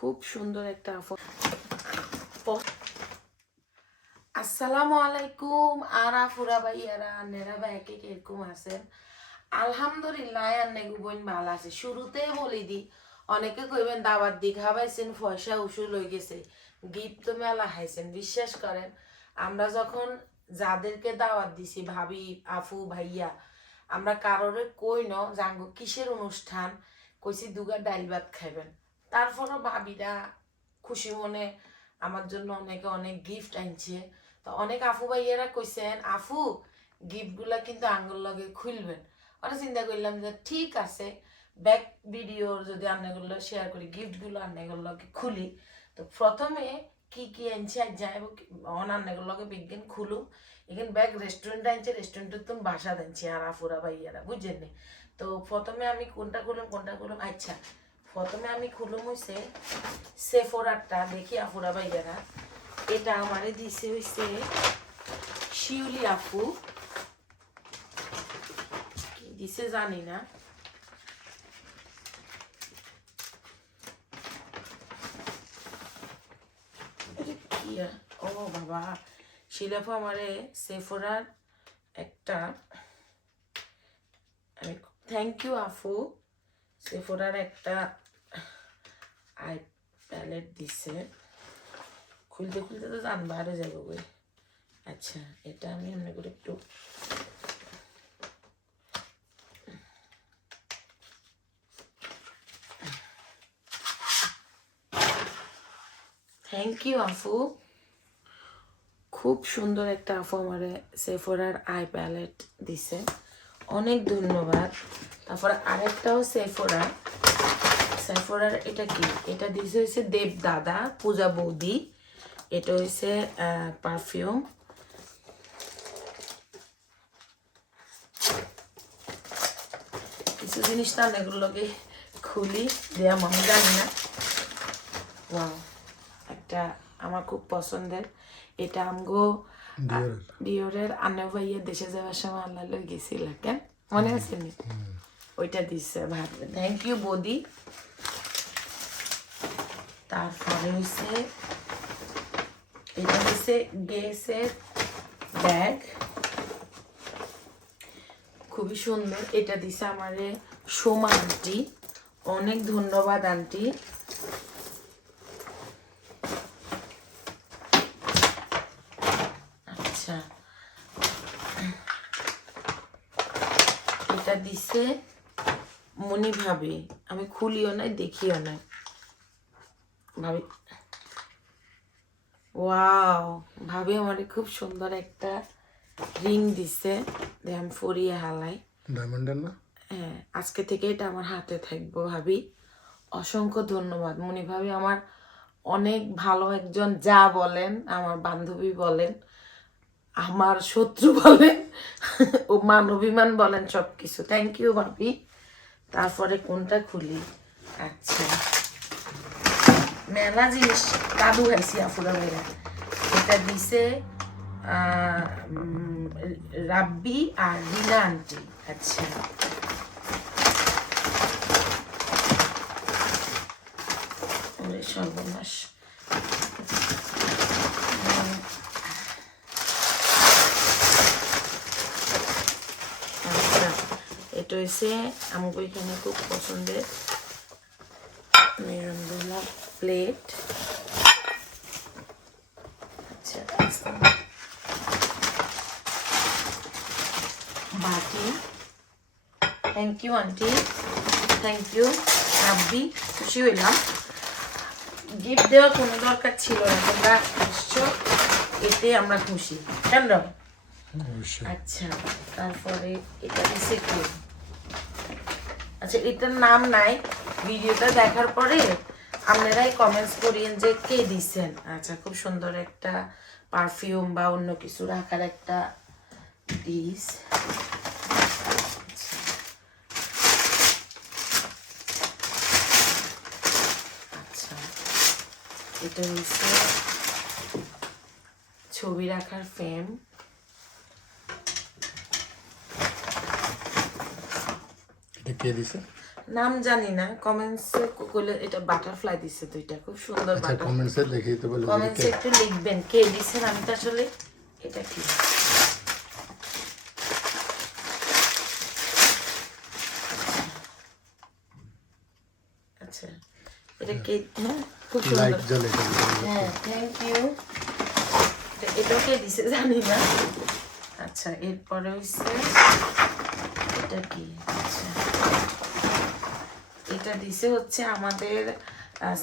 খুব সুন্দর একটা আসসালামু আলাইকুম, আরা ফুরা ভাইয়ারা নেরা ভাই কে কীরকম আছেন? আলহামদুলিল্লাহ আন্নে গুবইন ভালো আছে। শুরুতে দি অনেকে কইবেন দাওয়াত দি খাবাইছেন পয়সা উসুল হয়ে গেছে, গিফট তো মেলা হাইছেন বিশ্বাস করেন, আমরা যখন যাদেরকে দাওয়াত দিছি, ভাবি আফু ভাইয়া, আমরা কারোরে কই ন জাঙ্গ কিসের অনুষ্ঠান? কইছি দুগা ডাইল ভাত খাইবেন। তারপরও ভাবিরা খুশি মনে আমার জন্য অনেকে অনেক গিফট আনছে। তো অনেক আফু ভাইয়েরা কইছেন, আফু গিফটগুলা কিন্তু আঙ্গুল লগে খুলবেন ওরা চিন্তা করলাম যে ঠিক আছে ব্যাক ভিডিও যদি আন্নাগুলো শেয়ার করি গিফটগুলো আন্নাগুলো লগে খুলি। তো প্রথমে কি কি আনছে আর যাইব অন আন্নাগুলো লগে বিজ্ঞান খুলুম। এখানে ব্যাগ রেস্টুরেন্ট আনছে রেস্টুরেন্টের তুমি বাসা দিনছি আর আফুরা ভাইয়ারা বুঝছেন তো প্রথমে আমি কোনটা খুলুম কোনটা খুলুম? আচ্ছা প্রথমে আমি খুলুম হইছে সেফোরারটা দেখি আফুরা ভাইয়ারা। এটা আমারে দিছে হইছে শিউলি আফু দিছে জানি না? ও বাবা শিলাফু আমারে সেফোরার একটা আমি থ্যাংক ইউ আফু সেফোরার একটা আই প্যালেট দিছে খুলতে খুলতে তো জান বাইরে যাব বই আচ্ছা এটা আমি এমনি করে একটু থ্যাংক ইউ আফু খুব সুন্দর একটা আফু আমারে সেফোরার আই প্যালেট দিছে। অনেক ধন্যবাদ। তারপর আরেকটাও সেফোরা সেফোরার এটা কি? এটা দিছে হয়েছে দেব দাদা পূজা বৌদি। এটা হয়েছে পারফিউম কিছু জিনিস তো এগুলোকে খুলি দেয়া আমি জানি না। ওয়াও একটা আমার খুব পছন্দের। এটা আমগো ডিওরের আন্না ভাইয়া দেশে যাওয়ার সময় আল্লাহ গেছিল কেন? মনে আছে নি? ওইটা দিচ্ছে ভাত থ্যাংক ইউ বৌদি। তারপরে হচ্ছে এটা হচ্ছে গ্যাসের ব্যাগ। খুবই সুন্দর। এটা দিছে আমারে সোমা আন্টি। অনেক ধন্যবাদ, আন্টি। আচ্ছা। এটা দিছে মনি ভাবি আমি খুলিও নাই দেখিও নাই। ভাবি ওয়াও ভাবি আমারে খুব সুন্দর একটা রিং দিছে। আমি ফরিয়ে হালাই। ডায়মন্ডের না? হ্যাঁ আজকে থেকে এটা আমার হাতে থাকব ভাবি। অসংখ্য ধন্যবাদ। মনি ভাবি আমার অনেক ভালো একজন যা বলেন আমার বান্ধবী বলেন আমার শত্রু বলেন ও মান অভিমান বলেন সব কিছু থ্যাংক ইউ ভাবি। তারপরে কোনটা খুলি? আচ্ছা। মেলা জিনিস কাদু খাইছি আফুরা ভাইরা। এটা দিছে রাব্বি আর রিনা আন্টি। আচ্ছা। সর্বনাশ উম, আচ্ছা এটা হচ্ছে আমাকে এখানে খুব পছন্দের মেরুনদোলা প্লেট। আচ্ছা বাটি thank you aunty thank you Rabbi. খুশি হইলাম। গিফট দেওয়ার কোনো দরকার ছিল না। তোমরা আসছো এতে আমরা খুশি। কেন? আচ্ছা তারপরে এটা দিছে কি আচ্ছা এটার নাম নাই। ভিডিওটা দেখার পরে আপনারাই কমেন্টস করিয়েন যে কে দিছেন। আচ্ছা খুব সুন্দর একটা পারফিউম বা অন্য কিছু রাখার একটা ডিস আচ্ছা এটা হচ্ছে ছবি রাখার ফ্রেম কে দিছে? নাম জানি না কমেন্টসে কইলে এটা বাটারফ্লাই দিছে দুইটা খুব সুন্দর আচ্ছা বাটার কমেন্টসে লিখে দিতে বলে কমেন্টসে একটু লিখবেন কে দিছেন? আমি তো আসলে এটা কি আচ্ছা এটা কে খুব সুন্দর। জ্বলে এটা। হ্যাঁ থ্যাংক ইউ এটাও কে দিছে জানি না। আচ্ছা এরপরে হইছে এটা কি? আচ্ছা। এটা দিছে হচ্ছে আমাদের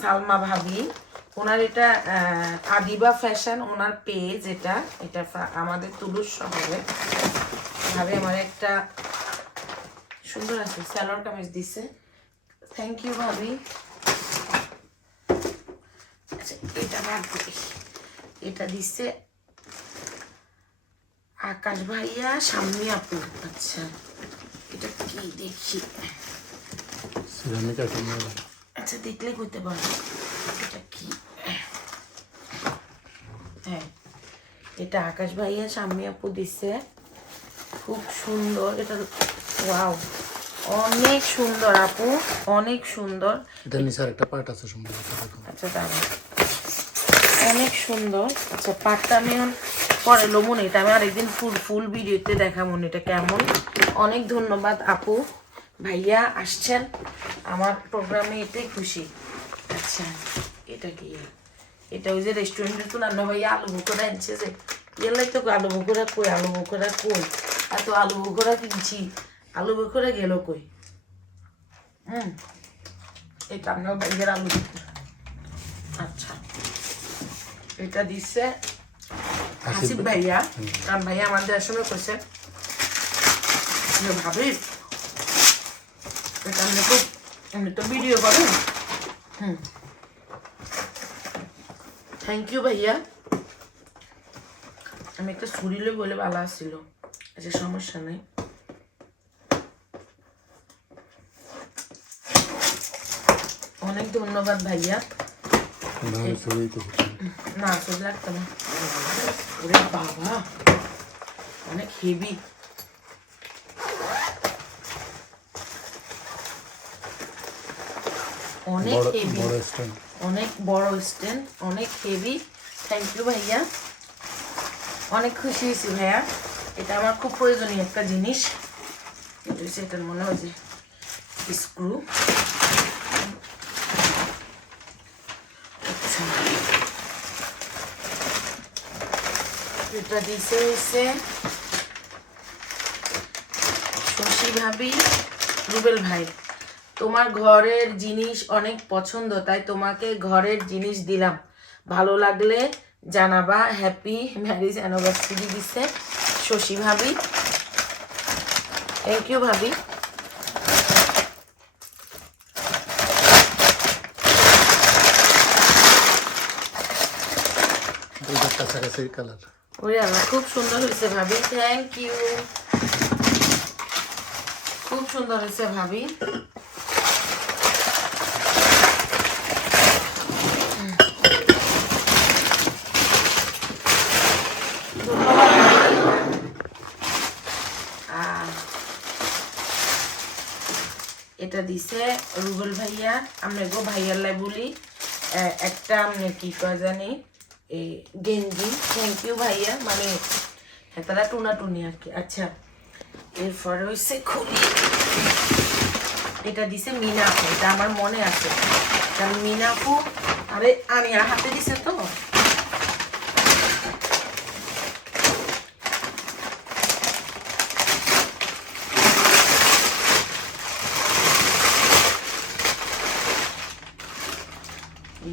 সালমা ভাবি। ওনার এটা আদিবা ফ্যাশন ওনার পেজ এটা এটা আমাদের তুলুর শহরে। ভাবে আমার একটা সুন্দর আছে স্যালোর কামিজ দিছে। থ্যাংক ইউ ভাবি। আচ্ছা এটা বাদ এটা দিছে আকাশ ভাইয়া, সামনে আপু। আচ্ছা এটা কি দেখি? আচ্ছা দেখলে করতে পারব এটা কি হ্যাঁ এটা আকাশ ভাইয়া সামনে আপু দিছে খুব সুন্দর এটা ওয়াও অনেক সুন্দর আপু অনেক সুন্দর এটা নিচে পার্ট আছে দেখুন আচ্ছা দাঁড়ান অনেক সুন্দর আচ্ছা পাটটা আমি পরে লোমন এটা আমি আরেকদিন ফুল ফুল ভিডিওতে দেখাবো এটা কেমন অনেক ধন্যবাদ আপু ভাইয়া আসছেন? আমার প্রোগ্রামে এটাই খুশি। আচ্ছা এটা কি? এটা ওই যে রেস্টুরেন্টে তো রান্না ভাইয়া আলু বকরা আনছে যে। গেলাই তো আলু বকরা কই? আলু বকরা কই? এত আলু বকরা কিনছি। আলু বকরা গেল কই? হুম এটা আমরা ভাইয়ের আলু আচ্ছা এটা দিচ্ছে হাসিব ভাইয়া। কারণ ভাইয়া আমাদের আসলে করছে ভাবি আপনি খুব আপনি তো ভিডিও করেন হুম। থ্যাংক ইউ ভাইয়া। আমি একটা ছুরিলে বলে ভালো আসছিল আচ্ছা সমস্যা নেই। অনেক ধন্যবাদ ভাইয়া। তো। না ছবি লাগতো না। ওরে বাবা অনেক হেভি অনেক হেভি অনেক বড় স্ট্যান্ড অনেক হেভি থ্যাংক ইউ ভাইয়া। অনেক খুশি হয়েছি ভাইয়া। এটা আমার খুব প্রয়োজনীয় একটা জিনিস। এটা হচ্ছে এটার মনে হয় যে স্ক্রু আচ্ছা এটা দিছে হয়েছে শশী ভাবি রুবেল ভাই। তোমার ঘরের জিনিস অনেক পছন্দ তাই তোমাকে ঘরের জিনিস দিলাম। ভালো লাগলে জানাবা হ্যাপি ম্যারিজ অ্যানিভার্সারি দিছে শশী ভাবি। থ্যাংক ইউ ভাবি। ওরে খুব সুন্দর হয়েছে ভাবি। থ্যাংক ইউ খুব সুন্দর হয়েছে ভাবি। এটা দিছে রুবেল ভাইয়া। আমরা গো লাই বলি একটা আপনি কি কয় জানি এই গেঞ্জি। থ্যাংক ইউ ভাইয়া মানে হেতারা টুনা টুনি আর কি। আচ্ছা এরপরে হচ্ছে খুলি এটা দিছে মিনাপু এটা আমার মনে আছে। কারণ মিনাপু আরে আনিয়া হাতে দিছে তো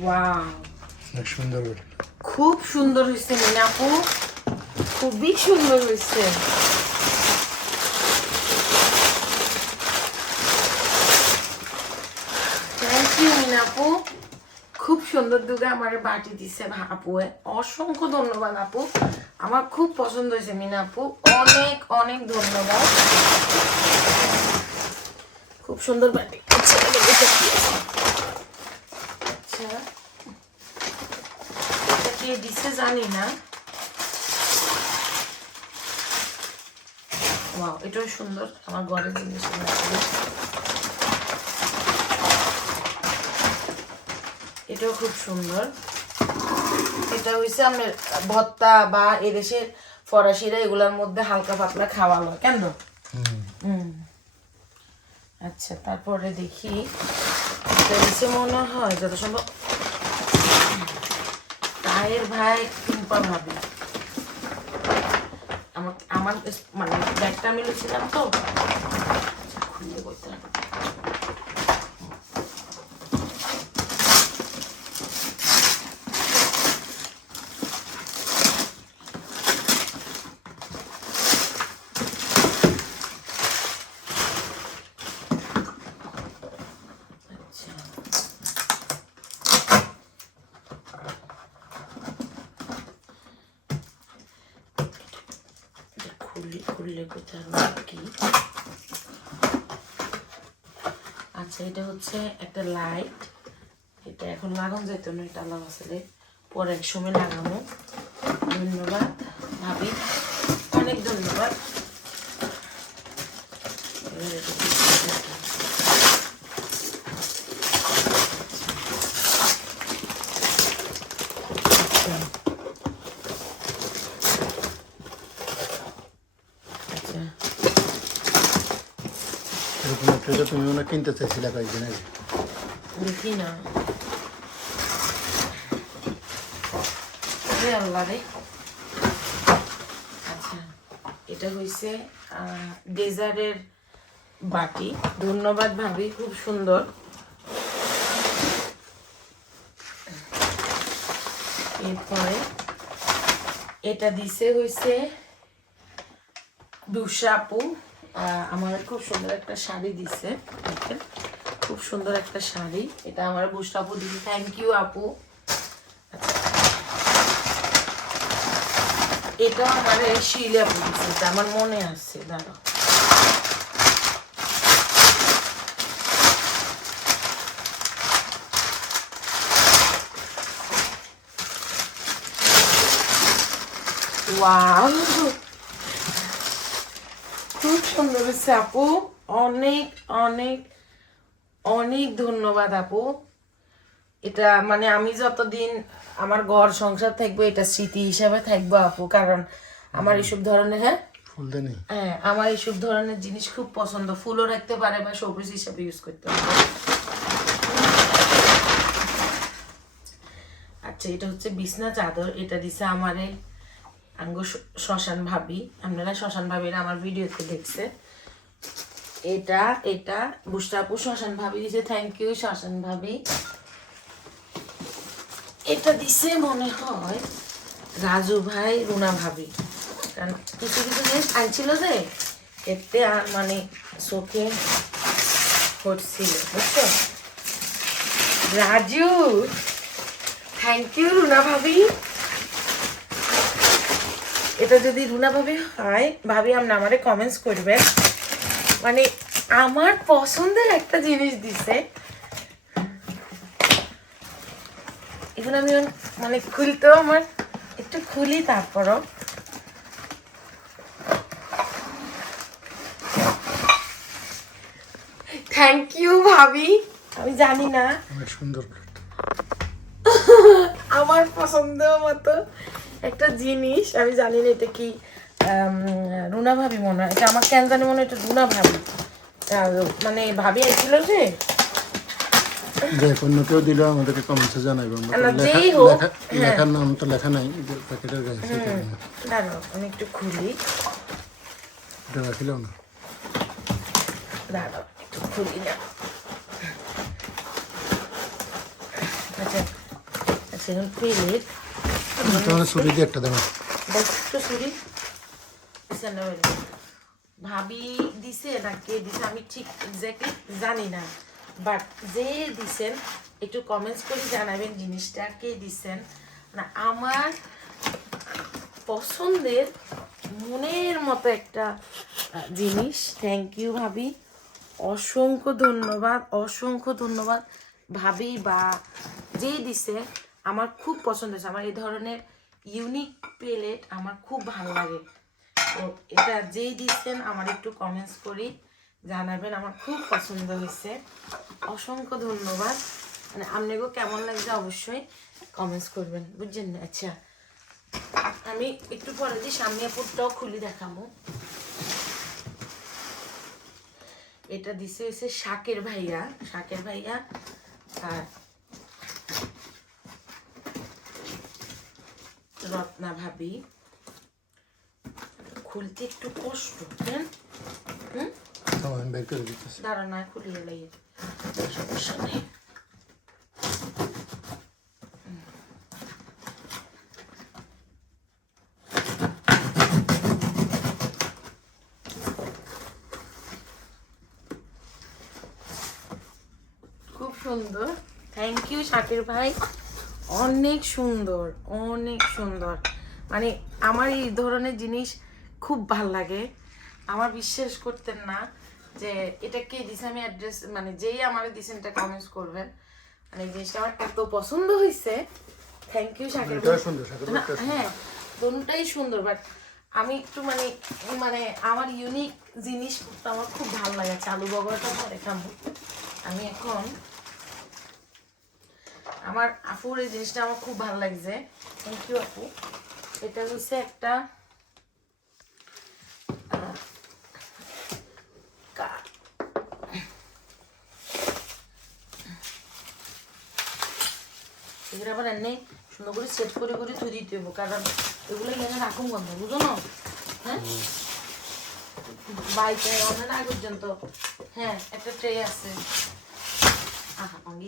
ওয়াও অনেক সুন্দর খুব সুন্দর হয়েছে মিনাপু খুবই সুন্দর হয়েছে। থ্যাংক খুব সুন্দর দুগে আমার বাটি দিছে আপু। অসংখ্য ধন্যবাদ আপু। আমার খুব পছন্দ হয়েছে মিনাপু অনেক অনেক ধন্যবাদ। খুব সুন্দর বাটি। আচ্ছা। কে দিছে জানি না ওয়াও এটাও সুন্দর। আমার ঘরের জিনিস এটাও খুব সুন্দর। এটা হইছে আপনার ভত্তা বা এদেশের ফরাসিরা এগুলার মধ্যে হালকা পাতলা খাওয়া হয় কেন? আচ্ছা তারপরে দেখি। মনে হয় যত সম্ভব ভাইয়ের ভাই টুম্পা ভাবি। আমার মানে ব্যাগটা আমি তো। খুলে খুলে বইতে হবে। আচ্ছা এটা খুললে কি আচ্ছা এটা হচ্ছে একটা লাইট এটা এখন লাগানো যেত না, এটা আলাদা আসলে। পরে এক সময় লাগানো ধন্যবাদ, ভাবি। অনেক ধন্যবাদ এবার এটা ঠিক করে রাখি। আচ্ছা আচ্ছা এরকম একটা এটা তুমি মনে কিনতে চাইছিলে কয়েকদিন আগে। আচ্ছা এটা বাটি। ধন্যবাদ ভাবি খুব সুন্দর। এরপরে এটা দিছে হইছে দুষা আপু আহ, আমার খুব সুন্দর একটা শাড়ি দিছে। দেখেন, খুব সুন্দর একটা শাড়ি। এটা আমার বুসরা আপু দিছে থ্যাংক ইউ আপু। আচ্ছা। এটা আমার শিলে আপু দিছে। এটা আমার মনে আছে। দাঁড়াও। ওয়াও। খুব সুন্দর হয়েছে আপু অনেক অনেক অনেক ধন্যবাদ আপু। এটা মানে আমি যতদিন আমার ঘর সংসার থাকব এটা স্মৃতি হিসাবে থাকব আপু কারণ আমার এইসব ধরনের হ্যাঁ? হ্যাঁ আমার এইসব ধরনের জিনিস খুব পছন্দ। ফুলও রাখতে পারে বা সবুজ হিসাবে ইউজ করতে পারে। আচ্ছা এটা হচ্ছে বিছনা চাদর। এটা দিছে আমারে আঙ্গ শ্মশান ভাবি। আপনারা শ্মশান ভাবিরা আমার ভিডিওতে দেখছে। এটা এটা বুস্টাপু শ্মশান ভাবি দিছে থ্যাংক ইউ শ্মশান ভাবি। এটা দিছে মনে হয় রাজু ভাই, রুনা ভাবি। কারণ কিছু কিছু জিনিস আনছিল যে, এতে আর মানে চোখে পড়ছিল, বুঝছ? রাজু থ্যাংক ইউ রুনা ভাবি। এটা যদি রুনা ভাবি হয় ভাবি আপনি আমারে কমেন্টস করবেন। মানে আমার পছন্দের একটা জিনিস দিছে। এগুলো আমি মানে খুলতেও আমার একটু খুলি তারপরও। থ্যাংক ইউ ভাবি। আমি জানি না। সুন্দর আমার পছন্দ মতো। একটা জিনিস আমি জানি না এটা কি রুনা ভাবি মনে হয় এটা আমার কেন জানি মনে হয় এটা রুনা ভাবি। মানে ভাবি আইছিল যে অন্য কেউ দিল আমাদেরকে জানাইবে লেখার নাম তো লেখা নাই প্যাকেটের গায়ে দাঁড়াও আমি একটু খুলি। এটা না। দাঁড়াও একটু খুলি না। আচ্ছা আচ্ছা এখন প্লেট। তোমার ছবি দিয়ে একটা দেবো। ছুরি ভাবি দিছে না কে দিছে আমি ঠিক এক্স্যাক্টলি জানি না। বাট যে দিছেন, একটু কমেন্টস করে জানাবেন জিনিসটা, কে দিছেন। না আমার পছন্দের মনের মতো একটা জিনিস। থ্যাংক ইউ ভাবি। অসংখ্য ধন্যবাদ অসংখ্য ধন্যবাদ। ভাবি বা যেই দিছে আমার খুব পছন্দ হয়েছে। আমার এই ধরনের ইউনিক প্লেট আমার খুব ভালো লাগে। তো এটা যেই দিচ্ছেন আমার একটু কমেন্টস করি জানাবেন। আমার খুব পছন্দ হয়েছে। অসংখ্য ধন্যবাদ। মানে আপনাকেও কেমন লাগছে অবশ্যই কমেন্টস করবেন। বুঝছেন? আচ্ছা আমি একটু পরে দিয়ে সামনে আপুরটাও খুলি দেখাবো। এটা দিছে হয়েছে শাকের ভাইয়া। শাকের ভাইয়া আর রত্না ভাবি। খুলতে একটু কষ্ট হ্যাঁ? হুম? দাঁড়া না খুলিয়ে সমস্যা নেই। খুব সুন্দর। থ্যাংক ইউ শাকির ভাই। অনেক সুন্দর অনেক সুন্দর। মানে আমার এই ধরনের জিনিস খুব ভালো লাগে। আমার বিশ্বাস করতেন না যে এটা কে দিছে আমি অ্যাড্রেস মানে যেই আমার দিছেন এটা কমেন্টস করবেন। মানে জিনিসটা আমার এত পছন্দ হয়েছে থ্যাংক ইউ সাথে হ্যাঁ দোনোটাই সুন্দর বাট আমি একটু মানে মানে আমার ইউনিক জিনিস আমার খুব ভালো লাগে। চালু বগরটা পরে খাব আমি এখন আমার আপুর এই জিনিসটা আমার খুব ভালো লাগছে। থ্যাংক ইউ আপু। এটা হচ্ছে একটা এগুলো আবার এনে সুন্দর করে সেট করে করে থুই দিতে হব কারণ এগুলো এখানে রাখুন গন্ধ, বুঝো না? হ্যাঁ? বাইকে অনেক আগে পর্যন্ত। হ্যাঁ একটা ট্রে আছে। আহা, অঙ্গে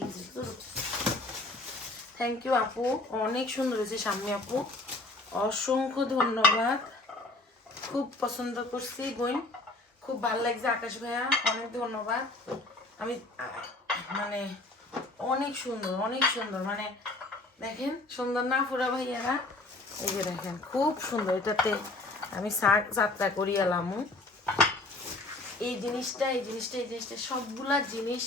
থ্যাংক ইউ আপু। অনেক সুন্দর হয়েছে সামনে, আপু। অসংখ্য ধন্যবাদ। খুব পছন্দ করছি বই খুব ভালো লাগছে আকাশ ভাইয়া, অনেক ধন্যবাদ। আমি মানে অনেক সুন্দর অনেক সুন্দর। মানে দেখেন, সুন্দর না ফুরা ভাইয়ারা এই যে দেখেন, খুব সুন্দর। এটাতে আমি যাত্রা করি এলাম। এই জিনিসটা এই জিনিসটা এই জিনিসটা, সবগুলা জিনিস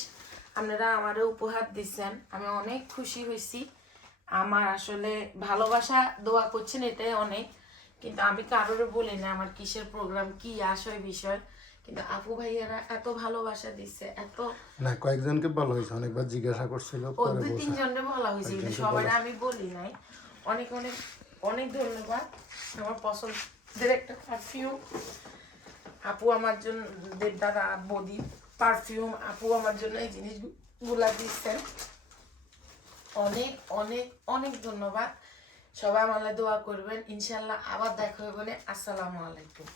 আপনারা আমারও উপহার দিচ্ছেন। আমি অনেক খুশি হয়েছি। আমার আসলে ভালোবাসা দোয়া করছেন এটাই অনেক। কিন্তু আমি কারোর বলি না আমার কিসের প্রোগ্রাম কি আসয় বিষয়। কিন্তু আপু ভাইয়ারা এত ভালোবাসা দিচ্ছে এত না কয়েকজনকে বলা হয়েছে অনেকবার জিজ্ঞাসা করছিল ও দুই তিনজনকে বলা হয়েছে কিন্তু সবাই আমি বলি নাই। অনেক অনেক অনেক ধন্যবাদ। আমার পছন্দের একটা পারফিউম আপু আমার জন্য দেবদাদা বদি পারফিউম আপু আমার জন্য এই জিনিসগুলা দিচ্ছেন। অনেক অনেক অনেক ধন্যবাদ। সবাই আমার দোয়া করবেন। ইনশাল্লাহ আবার দেখা হবে আসসালামু আলাইকুম।